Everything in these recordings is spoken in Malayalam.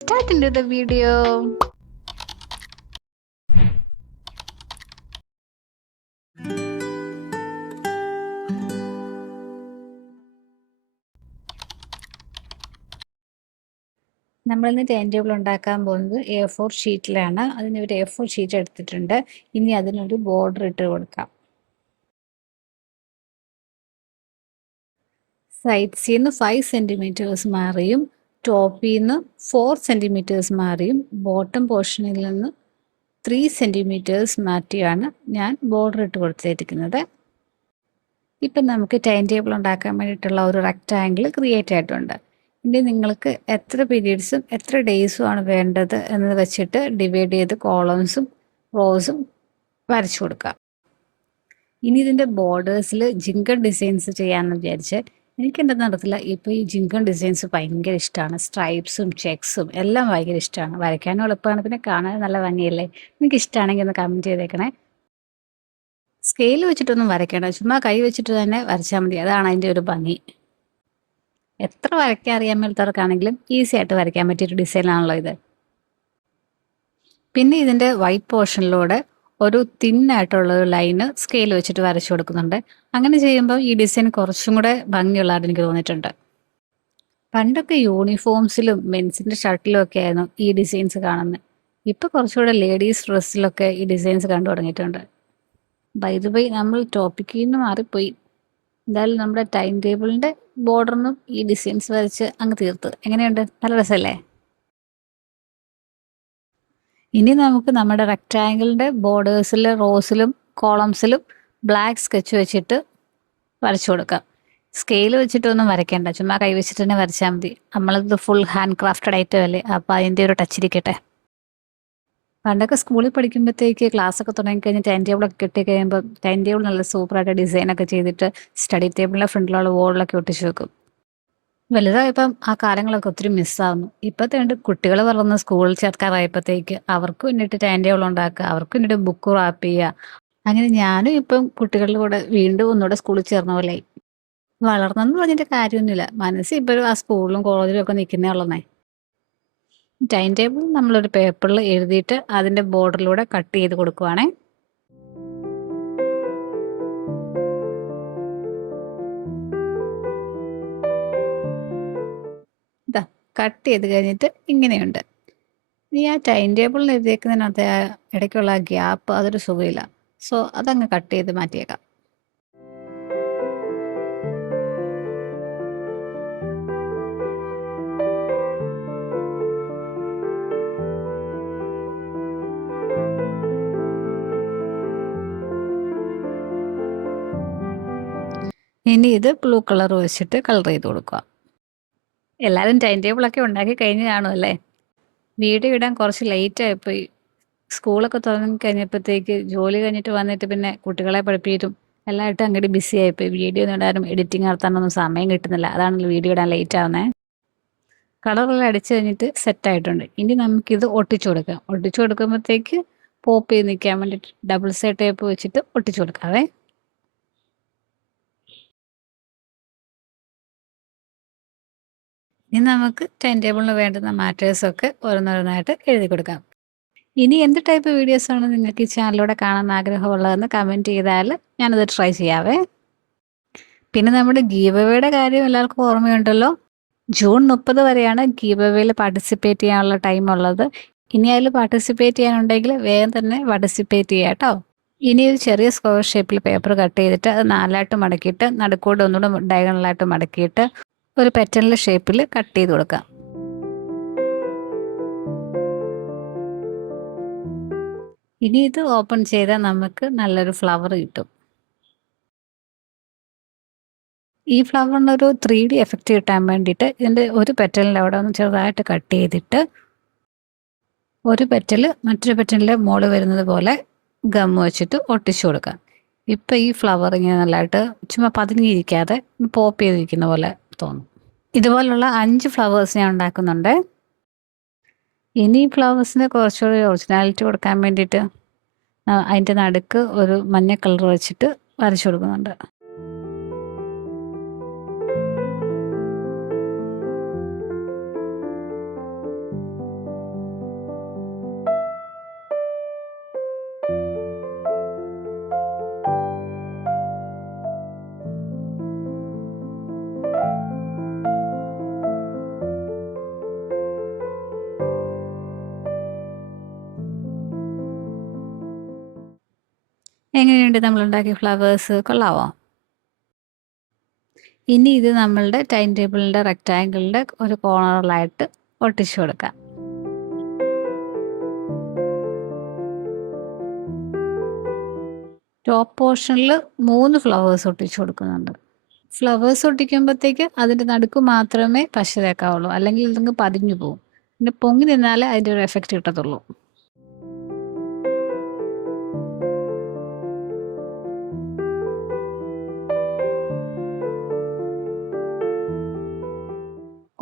Start into the video. നമ്മളിന്ന് ടൈം ടേബിൾ ഉണ്ടാക്കാൻ പോകുന്നത് A4 ഷീറ്റിലാണ്. അതിനൊരു A4 ഷീറ്റ് എടുത്തിട്ടുണ്ട്. ഇനി അതിനൊരു ബോർഡർ ഇട്ട് കൊടുക്കാം. സൈഡ്സിൽ നിന്ന് 5 സെൻറ്റിമീറ്റേഴ്സ് മാറിയും ടോപ്പിൽ നിന്ന് 4 സെൻറ്റിമീറ്റേഴ്സ് മാറിയും ബോട്ടം പോർഷനിൽ നിന്ന് 3 സെൻറ്റിമീറ്റേഴ്സ് മാറ്റിയാണ് ഞാൻ ബോർഡർ ഇട്ട് കൊടുത്തിരിക്കുന്നത്. ഇപ്പം നമുക്ക് ടൈം ടേബിൾ ഉണ്ടാക്കാൻ വേണ്ടിയിട്ടുള്ള ഒരു റെക്റ്റാങ്കിൾ ക്രിയേറ്റ് ആയിട്ടുണ്ട്. ഇനി നിങ്ങൾക്ക് എത്ര പീരീഡ്സും എത്ര ഡേയ്സും ആണ് വേണ്ടത് എന്ന് വെച്ചിട്ട് ഡിവൈഡ് ചെയ്ത് കോളംസും റോസും വരച്ചു കൊടുക്കാം. ഇനി ഇതിൻ്റെ ബോർഡേഴ്സിൽ ജിങ്കൺ ഡിസൈൻസ് ചെയ്യാമെന്ന് വിചാരിച്ച് എനിക്കെന്താണെന്ന് അറിയത്തില്ല, ഇപ്പോൾ ഈ ജിങ്കൺ ഡിസൈൻസ് ഭയങ്കര ഇഷ്ടമാണ്. സ്ട്രൈപ്സും ചെക്സും എല്ലാം ഭയങ്കര ഇഷ്ടമാണ്. വരയ്ക്കാനും എളുപ്പമാണ്, പിന്നെ കാണാൻ നല്ല ഭംഗിയല്ലേ. നിങ്ങൾക്ക് ഇഷ്ടമാണെങ്കിൽ ഒന്ന് കമൻറ്റ് ചെയ്തേക്കണേ. സ്കെയിൽ വെച്ചിട്ടൊന്നും വരയ്ക്കേണ്ട, ചുമ്മാ കൈ വെച്ചിട്ട് തന്നെ വരച്ചാൽ മതി. അതാണ് അതിൻ്റെ ഒരു ഭംഗി. എത്ര വരയ്ക്കാൻ അറിയാൻ മേലത്തവർക്കാണെങ്കിലും ഈസി ആയിട്ട് വരയ്ക്കാൻ പറ്റിയൊരു ഡിസൈനാണല്ലോ ഇത്. പിന്നെ ഇതിൻ്റെ വൈറ്റ് പോർഷനിലൂടെ ഒരു തിന്നായിട്ടുള്ള ഒരു ലൈന് സ്കെയിൽ വെച്ചിട്ട് വരച്ചു കൊടുക്കുന്നുണ്ട്. അങ്ങനെ ചെയ്യുമ്പോൾ ഈ ഡിസൈൻ കുറച്ചും കൂടെ ഭംഗിയുള്ളതായിട്ട് എനിക്ക് തോന്നിയിട്ടുണ്ട്. പണ്ടൊക്കെ യൂണിഫോംസിലും മെൻസിൻ്റെ ഷർട്ടിലും ഒക്കെ ആയിരുന്നു ഈ ഡിസൈൻസ് കാണുന്നത്. ഇപ്പോൾ കുറച്ചുകൂടെ ലേഡീസ് ഡ്രസ്സിലൊക്കെ ഈ ഡിസൈൻസ് കണ്ടു തുടങ്ങിയിട്ടുണ്ട്. ബൈ ദ ബൈ, നമ്മൾ ടോപ്പിക്കിൽ നിന്ന് മാറിപ്പോയി. എന്തായാലും നമ്മുടെ ടൈം ടേബിളിൻ്റെ ബോർഡറിനും ഈ ഡിസൈൻസ് വരച്ച് അങ്ങ് തീർത്ത്. എങ്ങനെയുണ്ട്? നല്ല രസമല്ലേ? ഇനി നമുക്ക് നമ്മുടെ റെക്റ്റാങ്കിളിൻ്റെ ബോർഡേഴ്സിൽ റോസിലും കോളംസിലും ബ്ലാക്ക് സ്കെച്ച് വെച്ചിട്ട് വരച്ചു കൊടുക്കാം. സ്കെയിൽ വെച്ചിട്ടൊന്നും വരയ്ക്കേണ്ട, ചുമ്മാ കൈ വെച്ചിട്ട് തന്നെ വരച്ചാൽ മതി. നമ്മളത് ഫുൾ ഹാൻഡ് ക്രാഫ്റ്റഡ് ഐറ്റം അല്ലേ, അപ്പോൾ അതിൻ്റെ ഒരു ടച്ച് ഇരിക്കട്ടെ. പണ്ടൊക്കെ സ്കൂളിൽ പഠിക്കുമ്പോഴത്തേക്ക് ക്ലാസ്സൊക്കെ തുടങ്ങിക്കഴിഞ്ഞ് ടൈം ടേബിളൊക്കെ കിട്ടിക്കഴിയുമ്പോൾ ടൈം ടേബിൾ നല്ല സൂപ്പറായിട്ട് ഡിസൈനൊക്കെ ചെയ്തിട്ട് സ്റ്റഡി ടേബിളിൻ്റെ ഫ്രണ്ടിലുള്ള വോളിലൊക്കെ ഒട്ടിച്ച് വെക്കും. വലുതായപ്പം ആ കാലങ്ങളൊക്കെ ഒത്തിരി മിസ്സാവുന്നു. ഇപ്പോഴത്തെ രണ്ട് കുട്ടികൾ വളർന്ന് സ്കൂളിൽ ചേർക്കാറായപ്പോഴത്തേക്ക് അവർക്ക് വേണ്ടിയിട്ട് ടൈം ടേബിൾ ഉണ്ടാക്കുക, അവർക്ക് വേണ്ടിയിട്ട് ബുക്ക് റാപ്പ് ചെയ്യുക. അങ്ങനെ ഞാനും ഇപ്പം കുട്ടികളുടെ കൂടെ വീണ്ടും ഒന്നുകൂടെ സ്കൂളിൽ ചേർന്ന പോലെയായി. വളർന്നെന്ന് പറഞ്ഞിട്ട് കാര്യമൊന്നുമില്ല, മനസ്സിൽ ഇപ്പോഴും ആ സ്കൂളിലും കോളേജിലും ഒക്കെ നിൽക്കുന്നേ ഉള്ളന്നേ. ടൈം ടേബിൾ നമ്മളൊരു പേപ്പറിൽ എഴുതിയിട്ട് അതിൻ്റെ ബോർഡറിലൂടെ കട്ട് ചെയ്ത് കൊടുക്കുവാണേ. ഇതാ കട്ട് ചെയ്ത് കഴിഞ്ഞിട്ട് ഇങ്ങനെയുണ്ട്. ഇനി ആ ടൈം ടേബിളിൽ എഴുതിയേക്കുന്നതിനകത്ത് ആ ഇടയ്ക്കുള്ള ആ ഗ്യാപ്പ് അതൊരു സുഖമില്ല. സോ അതങ്ങ് കട്ട് ചെയ്ത് മാറ്റിയേക്കാം. ഇനി ഇത് ബ്ലൂ കളർ വെച്ചിട്ട് കളർ ചെയ്ത് കൊടുക്കുക. എല്ലാവരും ടൈം ടേബിളൊക്കെ ഉണ്ടാക്കി കഴിഞ്ഞ് കാണുമല്ലേ? വീഡിയോ ഇടാൻ കുറച്ച് ലേറ്റ് ആയിപ്പോയി. സ്കൂളൊക്കെ തുടങ്ങി കഴിഞ്ഞപ്പോഴത്തേക്ക് ജോലി കഴിഞ്ഞിട്ട് വന്നിട്ട് പിന്നെ കുട്ടികളെ പഠിപ്പിച്ചിട്ടും എല്ലായിട്ടും അങ്ങോട്ട് ബിസി ആയിപ്പോയി. വീഡിയോ ഒന്നും ഇടാനും എഡിറ്റിംഗ് നടത്താനൊന്നും സമയം കിട്ടുന്നില്ല. അതാണല്ലോ വീഡിയോ ഇടാൻ ലേറ്റ് ആവുന്നത്. കളറെല്ലാം അടിച്ച് കഴിഞ്ഞിട്ട് സെറ്റായിട്ടുണ്ട്. ഇനി നമുക്കിത് ഒട്ടിച്ചു കൊടുക്കാം. ഒട്ടിച്ചു കൊടുക്കുമ്പോഴത്തേക്ക് പോപ്പ് ചെയ്ത് നിൽക്കാൻ വേണ്ടിയിട്ട് ഡബിൾ സൈഡ് ടേപ്പ് വെച്ചിട്ട് ഒട്ടിച്ചു കൊടുക്കാവേ. ഇനി നമുക്ക് ടൈം ടേബിളിന് വേണ്ടുന്ന മാറ്റേഴ്സൊക്കെ ഓരോന്നോരോന്നായിട്ട് എഴുതി കൊടുക്കാം. ഇനി എന്ത് ടൈപ്പ് വീഡിയോസാണ് നിങ്ങൾക്ക് ഈ ചാനലിലൂടെ കാണാൻ ആഗ്രഹമുള്ളതെന്ന് കമൻറ്റ് ചെയ്താൽ ഞാനത് ട്രൈ ചെയ്യാവേ. പിന്നെ നമ്മുടെ ഗീവ് അവേയുടെ കാര്യം എല്ലാവർക്കും ഓർമ്മയുണ്ടല്ലോ. ജൂൺ 30 വരെയാണ് ഗീവ് അവേയിൽ പാർട്ടിസിപ്പേറ്റ് ചെയ്യാനുള്ള ടൈം ഉള്ളത്. ഇനി അതിൽ പാർട്ടിസിപ്പേറ്റ് ചെയ്യാനുണ്ടെങ്കിൽ വേഗം തന്നെ പാർട്ടിസിപ്പേറ്റ് ചെയ്യാം കേട്ടോ. ഇനി ഒരു ചെറിയ സ്ക്വയർ ഷേപ്പിൽ പേപ്പർ കട്ട് ചെയ്തിട്ട് അത് 4ആയിട്ട് മടക്കിയിട്ട് നടുക്കൂടെ ഒന്നുകൂടെ ഡയഗണലായിട്ട് മടക്കിയിട്ട് ഒരു പെറ്റലിൻ്റെ ഷേപ്പിൽ കട്ട് ചെയ്ത് കൊടുക്കാം. ഇനി ഇത് ഓപ്പൺ ചെയ്താൽ നമുക്ക് നല്ലൊരു ഫ്ലവർ കിട്ടും. ഈ ഫ്ലവറിനൊരു 3D എഫക്റ്റ് കിട്ടാൻ വേണ്ടിയിട്ട് ഇതിൻ്റെ ഒരു പെറ്റലിൻ്റെ അവിടെ ഒന്ന് ചെറുതായിട്ട് കട്ട് ചെയ്തിട്ട് ഒരു പെറ്റൽ മറ്റൊരു പെറ്റലിൻ്റെ മുകളിൽ വരുന്നത് പോലെ ഗം വെച്ചിട്ട് ഒട്ടിച്ചു കൊടുക്കാം. ഇപ്പം ഈ ഫ്ലവർ ഇങ്ങനെ നല്ലതായിട്ട് ചുമ്മാ പതുങ്ങിയിരിക്കാതെ പോപ്പ് ചെയ്തിരിക്കുന്ന പോലെ തോന്നും. ഇതുപോലുള്ള 5 ഫ്ലവേഴ്സ് ഞാൻ ഉണ്ടാക്കുന്നുണ്ട്. ഇനി ഈ ഫ്ലവേഴ്സിന് കുറച്ചുകൂടി ഒറിജിനാലിറ്റി കൊടുക്കാൻ വേണ്ടിയിട്ട് അതിൻ്റെ നടുക്ക് ഒരു മഞ്ഞ കളർ വെച്ചിട്ട് വരച്ചു കൊടുക്കുന്നുണ്ട്. എങ്ങനെയുണ്ട് നമ്മളുണ്ടാക്കിയ ഫ്ലവേഴ്സ്? കൊള്ളാമോ? ഇനി ഇത് നമ്മളുടെ ടൈം ടേബിളിൻ്റെ റെക്റ്റാങ്കിളിൻ്റെ ഒരു കോർണറിലായിട്ട് ഒട്ടിച്ചു കൊടുക്കാം. ടോപ്പ് പോർഷനിൽ 3 ഫ്ലവേഴ്സ് ഒട്ടിച്ചു കൊടുക്കുന്നുണ്ട്. ഫ്ലവേഴ്സ് ഒട്ടിക്കുമ്പോഴത്തേക്ക് അതിൻ്റെ നടുക്ക് മാത്രമേ പശ തേക്കാവുള്ളൂ, അല്ലെങ്കിൽ ഇതങ്ങ് പതിഞ്ഞു പോകും. പിന്നെ പൊങ്ങി നിന്നാലേ അതിൻ്റെ ഒരു എഫക്റ്റ് കിട്ടത്തുള്ളൂ.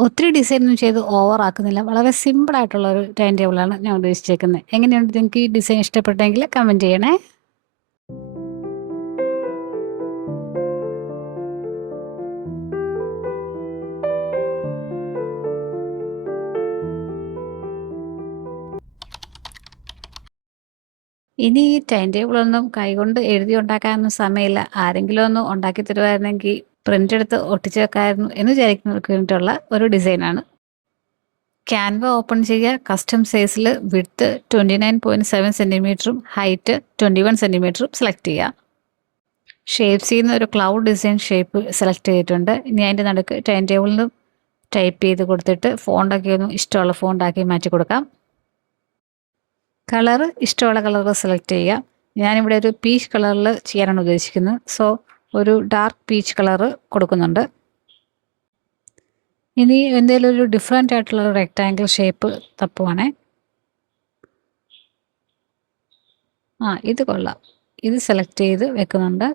ഒത്തിരി ഡിസൈനൊന്നും ചെയ്ത് ഓവർ ആക്കുന്നില്ല. വളരെ സിമ്പിളായിട്ടുള്ള ഒരു ടൈം ടേബിളാണ് ഞാൻ ഉദ്ദേശിച്ചേക്കുന്നത്. എങ്ങനെയുണ്ട് നിങ്ങൾക്ക് ഈ ഡിസൈൻ ഇഷ്ടപ്പെട്ടെങ്കിൽ കമൻറ്റ് ചെയ്യണേ. ഇനി ഈ ടൈം ടേബിളൊന്നും കൈകൊണ്ട് എഴുതി ഉണ്ടാക്കാനൊന്നും സമയമില്ല. ആരെങ്കിലും ഒന്ന് ഉണ്ടാക്കി തരുമായിരുന്നെങ്കിൽ പ്രിൻ്റ് എടുത്ത് ഒട്ടിച്ച് വെക്കാമായിരുന്നു എന്ന് വിചാരിക്കുന്നവർക്ക് വേണ്ടിയിട്ടുള്ള ഒരു ഡിസൈനാണ്. ക്യാൻവ ഓപ്പൺ ചെയ്യുക. കസ്റ്റം സൈസിൽ വിഡ്ത്ത് 29.7 സെൻറ്റിമീറ്ററും ഹൈറ്റ് 21 സെൻറ്റിമീറ്ററും സെലക്ട് ചെയ്യുക. ഷേപ്സിൽ നിന്ന് ഒരു ക്ലൗഡ് ഡിസൈൻ ഷേപ്പ് സെലക്ട് ചെയ്തിട്ടുണ്ട്. ഇനി അതിൻ്റെ നടുക്ക് ടൈം ടേബിളിൽ നിന്ന് ടൈപ്പ് ചെയ്ത് കൊടുത്തിട്ട് ഫോണ്ടൊക്കെ ഒന്ന് ഇഷ്ടമുള്ള ഫോണ്ടാക്കി മാറ്റി കൊടുക്കാം. കളറ് ഇഷ്ടമുള്ള കളർ സെലക്ട് ചെയ്യുക. ഞാനിവിടെ ഒരു പീച്ച് കളറിൽ ചെയ്യാനാണ് ഉദ്ദേശിക്കുന്നത്. സോ ഒരു ഡാർക്ക് പീച്ച് കളറ് കൊടുക്കുന്നുണ്ട്. ഇനി എന്തെങ്കിലും ഒരു ഡിഫറെൻ്റ് ആയിട്ടുള്ള ഒരു റെക്റ്റാങ്കിൾ ഷേപ്പ് തപ്പുവാണേ. ഇത് കൊള്ളാം. ഇത് സെലക്ട് ചെയ്ത് വെക്കുന്നുണ്ട്.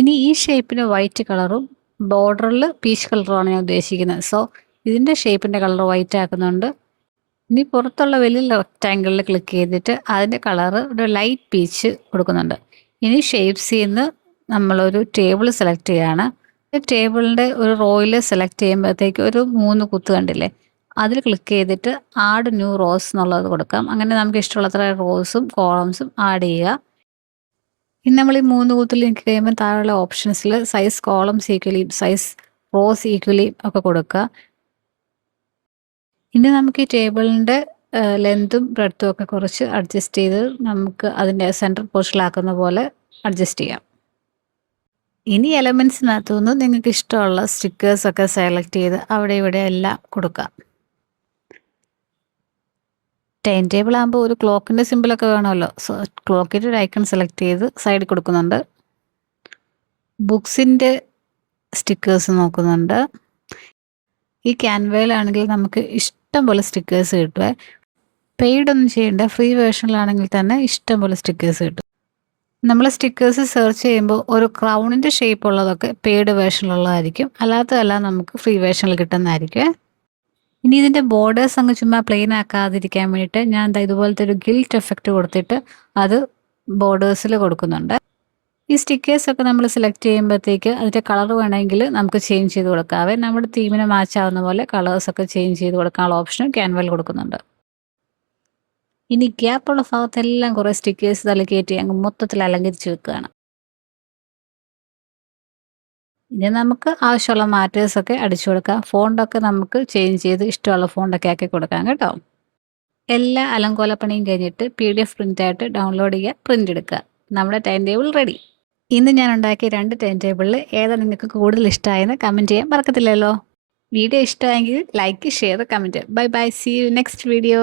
ഇനി ഈ ഷേപ്പിന് വൈറ്റ് കളറും ബോർഡറിൽ പീച്ച് കളറുമാണ് ഞാൻ ഉദ്ദേശിക്കുന്നത്. സോ ഇതിൻ്റെ ഷേപ്പിൻ്റെ കളർ വൈറ്റ് ആക്കുന്നുണ്ട്. ഇനി പുറത്തുള്ള വലിയ റെക്റ്റാങ്കിളിൽ ക്ലിക്ക് ചെയ്തിട്ട് അതിൻ്റെ കളറ് ഒരു ലൈറ്റ് പീച്ച് കൊടുക്കുന്നുണ്ട്. ഇനി ഷേപ്സിൽ നിന്ന് നമ്മളൊരു ടേബിൾ സെലക്ട് ചെയ്യുകയാണ്. ടേബിളിൻ്റെ ഒരു റോയിൽ സെലക്ട് ചെയ്യുമ്പോഴത്തേക്ക് ഒരു 3 കുത്ത് കണ്ടില്ലേ, അതിൽ ക്ലിക്ക് ചെയ്തിട്ട് ആഡ് ന്യൂ റോസ് എന്നുള്ളത് കൊടുക്കാം. അങ്ങനെ നമുക്ക് ഇഷ്ടമുള്ളത്ര റോസും കോളംസും ആഡ് ചെയ്യുക. ഇനി നമ്മൾ ഈ 3 കുത്തിൽ ക്ലിക്ക് കഴിയുമ്പോൾ താഴെയുള്ള ഓപ്ഷൻസിൽ സൈസ് കോളംസ് ഈക്വലിയും സൈസ് റോസ് ഈക്വലിയും ഒക്കെ കൊടുക്കുക. ഇനി നമുക്ക് ഈ ടേബിളിൻ്റെ ലെങ്തും ബ്രെഡ്ത്തും ഒക്കെ കുറച്ച് അഡ്ജസ്റ്റ് ചെയ്ത് നമുക്ക് അതിൻ്റെ സെൻറ്റർ പോർഷനിലാക്കുന്ന പോലെ അഡ്ജസ്റ്റ് ചെയ്യാം. ഇനി എലമെൻറ്റ്സിനകത്തു നിന്ന് നിങ്ങൾക്ക് ഇഷ്ടമുള്ള സ്റ്റിക്കേഴ്സൊക്കെ സെലക്ട് ചെയ്ത് അവിടെ ഇവിടെ എല്ലാം കൊടുക്കാം. ടൈം ടേബിൾ ആകുമ്പോൾ ഒരു ക്ലോക്കിൻ്റെ സിമ്പിളൊക്കെ വേണമല്ലോ. സോ ക്ലോക്കിൻ്റെ ഒരു ഐക്കൺ സെലക്ട് ചെയ്ത് സൈഡിൽ കൊടുക്കുന്നുണ്ട്. ബുക്സിൻ്റെ സ്റ്റിക്കേഴ്സ് നോക്കുന്നുണ്ട്. ഈ ക്യാൻവയിലാണെങ്കിൽ നമുക്ക് ഇഷ്ടം പോലെ സ്റ്റിക്കേഴ്സ് കിട്ടുമേ. പെയ്ഡ് ഒന്നും ചെയ്യേണ്ട, ഫ്രീ വേർഷനിലാണെങ്കിൽ തന്നെ ഇഷ്ടം പോലെ സ്റ്റിക്കേഴ്സ് കിട്ടും. നമ്മൾ സ്റ്റിക്കേഴ്സ് സെർച്ച് ചെയ്യുമ്പോൾ ഒരു ക്രൗണിൻ്റെ ഷേപ്പ് ഉള്ളതൊക്കെ പെയ്ഡ് വേർഷനിലുള്ളതായിരിക്കും, അല്ലാത്തതെല്ലാം നമുക്ക് ഫ്രീ വേർഷനിൽ കിട്ടുന്നതായിരിക്കും. ഇനി ഇതിൻ്റെ ബോർഡേഴ്സ് അങ്ങ് ചുമ്മാ പ്ലെയിൻ ആക്കാതിരിക്കാൻ വേണ്ടിയിട്ട് ഞാൻ ഇതുപോലത്തെ ഒരു ഗിൽറ്റ് എഫക്റ്റ് കൊടുത്തിട്ട് അത് ബോർഡേഴ്സിൽ കൊടുക്കുന്നുണ്ട്. ഈ സ്റ്റിക്കേഴ്സൊക്കെ നമ്മൾ സെലക്ട് ചെയ്യുമ്പോഴത്തേക്ക് അതിൻ്റെ കളർ വേണമെങ്കിൽ നമുക്ക് ചേഞ്ച് ചെയ്ത് കൊടുക്കാവേ. നമ്മുടെ തീമിന് മാച്ച് ആവുന്ന പോലെ കളേഴ്സൊക്കെ ചേഞ്ച് ചെയ്ത് കൊടുക്കാനുള്ള ഓപ്ഷനും ക്യാൻവയിൽ കൊടുക്കുന്നുണ്ട്. ഇനി ഗ്യാപ്പുള്ള ഭാഗത്തെല്ലാം കുറേ സ്റ്റിക്കേഴ്സ് തല കയറ്റി അങ്ങ് മൊത്തത്തിൽ അലങ്കരിച്ച് വെക്കുകയാണ്. ഇനി നമുക്ക് ആവശ്യമുള്ള മാറ്റേഴ്സൊക്കെ അടിച്ചു കൊടുക്കാം. ഫോണ്ടൊക്കെ നമുക്ക് ചേഞ്ച് ചെയ്ത് ഇഷ്ടമുള്ള ഫോണ്ടൊക്കെ ആക്കി കൊടുക്കാം കേട്ടോ. എല്ലാ അലങ്കോലപ്പണിയും കഴിഞ്ഞിട്ട് PDF പ്രിൻ്റായിട്ട് ഡൗൺലോഡ് ചെയ്യുക, പ്രിൻ്റ് എടുക്കുക. നമ്മുടെ ടൈം ടേബിൾ റെഡി. ഇന്ന് ഞാൻ ഉണ്ടാക്കിയ 2 ടൈം ടേബിളിൽ ഏതാ നിങ്ങൾക്ക് കൂടുതൽ ഇഷ്ടമായെന്ന് കമൻറ്റ് ചെയ്യാൻ മറക്കത്തില്ലല്ലോ. വീഡിയോ ഇഷ്ടമായെങ്കിൽ like, share, comment. Bye bye. See you next video.